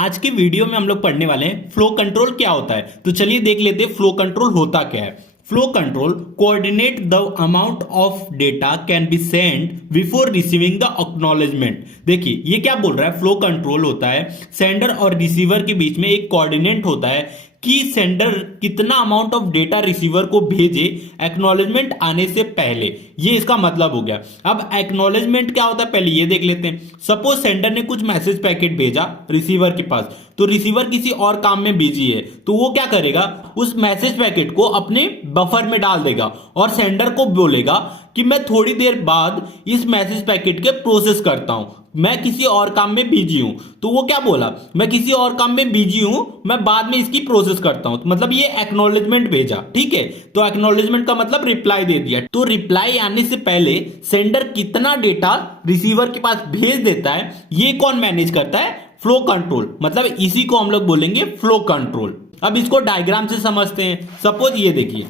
आज के वीडियो में हम लोग पढ़ने वाले हैं फ्लो कंट्रोल क्या होता है। तो चलिए देख लेते हैं फ्लो कंट्रोल होता क्या है। Flow control coordinate the amount of data can be send before receiving the acknowledgement. देखिए ये क्या बोल रहा है, फ्लो कंट्रोल होता है सेंडर और रिसीवर के बीच में एक कोऑर्डिनेट होता है कि सेंडर कितना अमाउंट ऑफ डेटा रिसीवर को भेजे एक्नॉलेजमेंट आने से पहले। ये इसका मतलब हो गया। अब एक्नॉलेजमेंट क्या होता है पहले ये देख लेते हैं। सपोज सेंडर ने कुछ मैसेज पैकेट भेजा रिसीवर के पास, तो रिसीवर किसी और काम में बिजी है, तो वो क्या करेगा, उस मैसेज पैकेट को अपने बफर में डाल देगा और सेंडर को बोलेगा कि मैं थोड़ी देर बाद इस मैसेज पैकेट के प्रोसेस करता हूं, मैं किसी और काम में बिजी हूं। तो वो क्या बोला, मैं किसी और काम में बिजी हूं, मैं बाद में इसकी प्रोसेस करता हूं। तो मतलब ये एक्नॉलेजमेंट भेजा, ठीक है। तो एक्नॉलेजमेंट का मतलब रिप्लाई दे दिया। तो रिप्लाई आने से पहले सेंडर कितना डेटा रिसीवर के पास भेज देता है, ये कौन मैनेज करता है, फ्लो कंट्रोल। मतलब इसी को हम लोग बोलेंगे फ्लो कंट्रोल। अब इसको डायग्राम से समझते हैं। सपोज ये देखिए,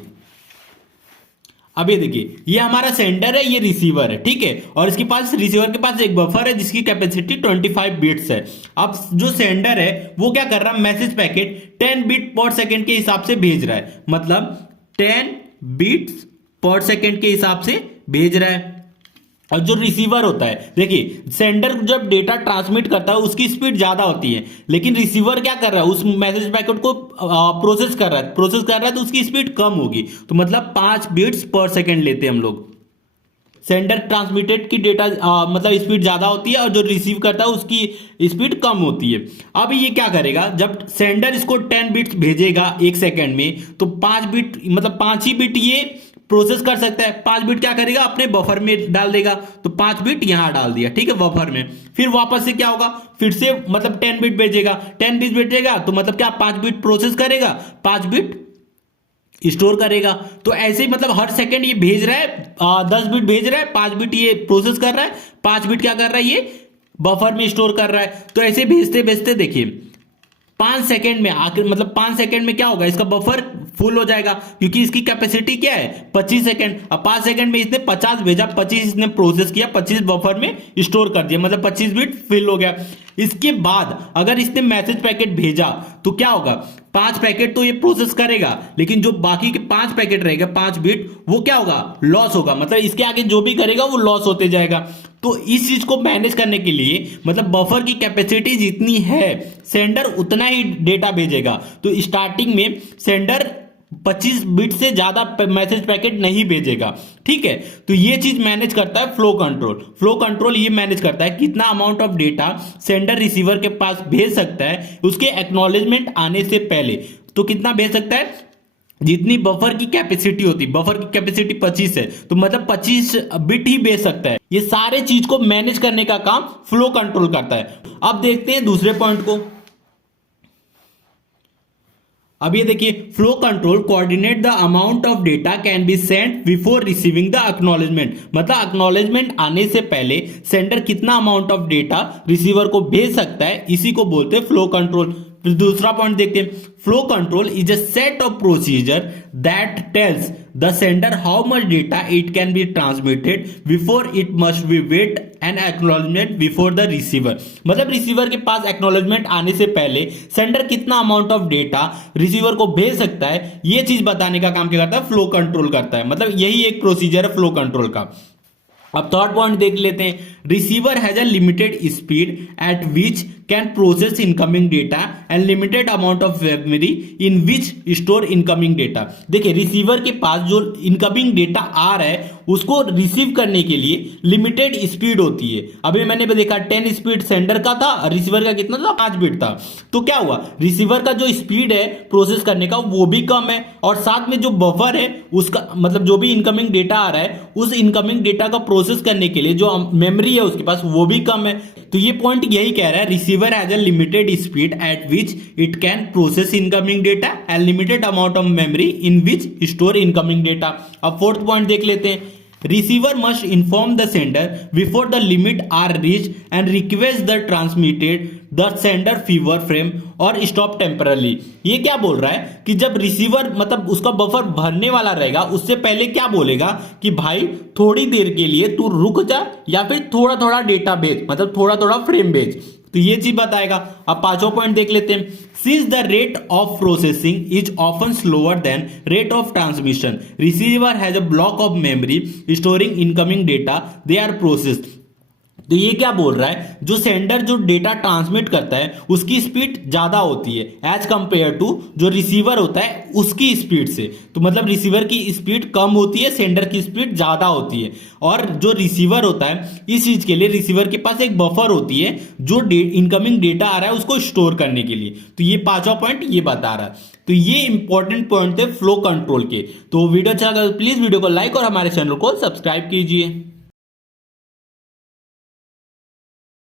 अब ये देखिए ये हमारा सेंडर है, ये रिसीवर है, ठीक है। और इसके पास रिसीवर के पास एक बफर है जिसकी कैपेसिटी 25 बिट्स है। अब जो सेंडर है वो क्या कर रहा है, मैसेज पैकेट 10 बिट पर सेकेंड के हिसाब से भेज रहा है। मतलब 10 बिट्स पर सेकेंड के हिसाब से भेज रहा है। और जो रिसीवर होता है, देखिए सेंडर जब डेटा ट्रांसमिट करता है उसकी स्पीड ज्यादा होती है, लेकिन रिसीवर क्या कर रहा है, उस मैसेज पैकेट को प्रोसेस कर रहा है तो उसकी स्पीड कम होगी। तो मतलब 5 बिट्स पर सेकेंड लेते हैं हम लोग। सेंडर ट्रांसमिटेड की डेटा मतलब स्पीड ज्यादा होती है और जो रिसीव करता है उसकी स्पीड कम होती है। अब ये क्या करेगा, जब सेंडर इसको 10 बिट्स भेजेगा एक सेकेंड में, तो 5 बिट मतलब 5 ही बिट ये प्रोसेस कर सकता है। 5 बिट क्या करेगा, अपने बफर में डाल देगा। तो 5 बिट यहां डाल दिया, ठीक है, बफर में। फिर वापस से क्या होगा, फिर से मतलब 10 बिट भेजेगा। 10 बिट भेजेगा तो मतलब क्या 5 बिट प्रोसेस करेगा, 5 बिट स्टोर करेगा। तो ऐसे ही मतलब हर सेकंड ये भेज रहा है, 10 बिट भेज रहा है, 5 बिट ये प्रोसेस कर रहा है, 5 बिट क्या कर रहा है, ये बफर में स्टोर कर रहा है। तो ऐसे भेजते भेजते देखिए 5 सेकेंड में आखिर मतलब 5 सेकेंड में क्या होगा, इसका बफर फुल हो जाएगा, क्योंकि इसकी कैपेसिटी क्या है 25 सेकेंड। अब 5 सेकेंड में इसने 50 भेजा, 25 इसने प्रोसेस किया, 25 बफर में स्टोर कर दिया, मतलब 25 बिट फिल हो गया। इसके बाद अगर इसने मैसेज पैकेट भेजा तो क्या होगा, 5 पैकेट तो ये प्रोसेस करेगा, लेकिन जो बाकी के 5 पैकेट रहेगा 5 बिट, वो क्या होगा, लॉस होगा। मतलब इसके आगे जो भी करेगा वो लॉस होते जाएगा। तो इस चीज को मैनेज करने के लिए मतलब बफर की कैपेसिटी जितनी है सेंडर उतना ही डेटा भेजेगा। तो स्टार्टिंग में सेंडर 25 बिट से ज्यादा मैसेज पैकेट नहीं भेजेगा, ठीक है। तो ये चीज मैनेज करता है फ्लो कंट्रोल। फ्लो कंट्रोल ये मैनेज करता है कितना amount of data sender receiver के पास भेज सकता है उसके एक्नॉलेजमेंट आने से पहले। तो कितना भेज सकता है, जितनी बफर की कैपेसिटी होती है, बफर की कैपेसिटी 25 है, तो मतलब 25 बिट ही भेज सकता है। ये सारे चीज को मैनेज करने का काम फ्लो कंट्रोल करता है। अब देखते हैं दूसरे पॉइंट को। अब ये देखिए, flow control coordinate the amount of data can be sent before receiving the acknowledgement. मतलब एक्नॉलेजमेंट आने से पहले सेंडर कितना अमाउंट ऑफ डेटा रिसीवर को भेज सकता है, इसी को बोलते हैं फ्लो कंट्रोल। फिर दूसरा पॉइंट देखते हैं, flow control is a set of procedure that tells the sender how much data it can be transmitted before it must be wait an acknowledgement before the receiver. मतलब receiver के पास acknowledgement आने से पहले sender कितना amount of data receiver को भेज सकता है, ये चीज बताने का काम क्या करता है, फ्लो कंट्रोल करता है। मतलब यही एक प्रोसीजर है फ्लो कंट्रोल का। अब थर्ड पॉइंट देख लेते हैं, receiver has a limited speed at which can process incoming data and limited amount of memory in which store incoming data. देखिए रिसीवर के पास जो इनकमिंग डेटा आ रहा है उसको रिसीव करने के लिए लिमिटेड स्पीड होती है। अभी मैंने भी देखा 10 स्पीड सेंडर का था, रिसीवर का कितना था, 5 बिट था। तो क्या हुआ, रिसीवर का जो स्पीड है प्रोसेस करने का वो भी कम है, और साथ में जो बफर है उसका मतलब जो भी इनकमिंग डेटा आ रहा है उस इनकमिंग डेटा का प्रोसेस करने के लिए जो मेमोरी है उसके पास वो भी कम है। तो ये पॉइंट यही कह रहा है, receiver has a limited speed at which it can process incoming data and limited amount of memory in which store incoming data. अब फोर्थ पॉइंट देख लेते हैं, receiver must inform the sender before the limit are reached and request the transmitted the sender fever frame और stop temporarily। ये क्या बोल रहा है कि जब रिसीवर मतलब उसका बफर भरने वाला रहेगा उससे पहले क्या बोलेगा कि भाई थोड़ी देर के लिए तू रुक जा या फिर थोड़ा थोड़ा डेटा भेज, मतलब थोड़ा थोड़ा फ्रेम भेज। तो ये चीज बताएगा। अब पांचवा पॉइंट देख लेते हैं। Since the rate of processing is often slower than rate of transmission, receiver has a block of memory storing incoming data, they are processed. तो ये क्या बोल रहा है, जो सेंडर जो डेटा ट्रांसमिट करता है उसकी स्पीड ज्यादा होती है एज कंपेयर टू जो रिसीवर होता है उसकी स्पीड से। तो मतलब रिसीवर की स्पीड कम होती है, सेंडर की स्पीड ज्यादा होती है। और जो रिसीवर होता है इस चीज के लिए रिसीवर के पास एक बफर होती है जो इनकमिंग डेटा आ रहा है उसको स्टोर करने के लिए। तो ये पांचवा पॉइंट ये बता रहा है। तो ये इंपॉर्टेंट पॉइंट थे फ्लो कंट्रोल के। तो वीडियो अच्छा लगा प्लीज वीडियो को लाइक और हमारे चैनल को सब्सक्राइब कीजिए।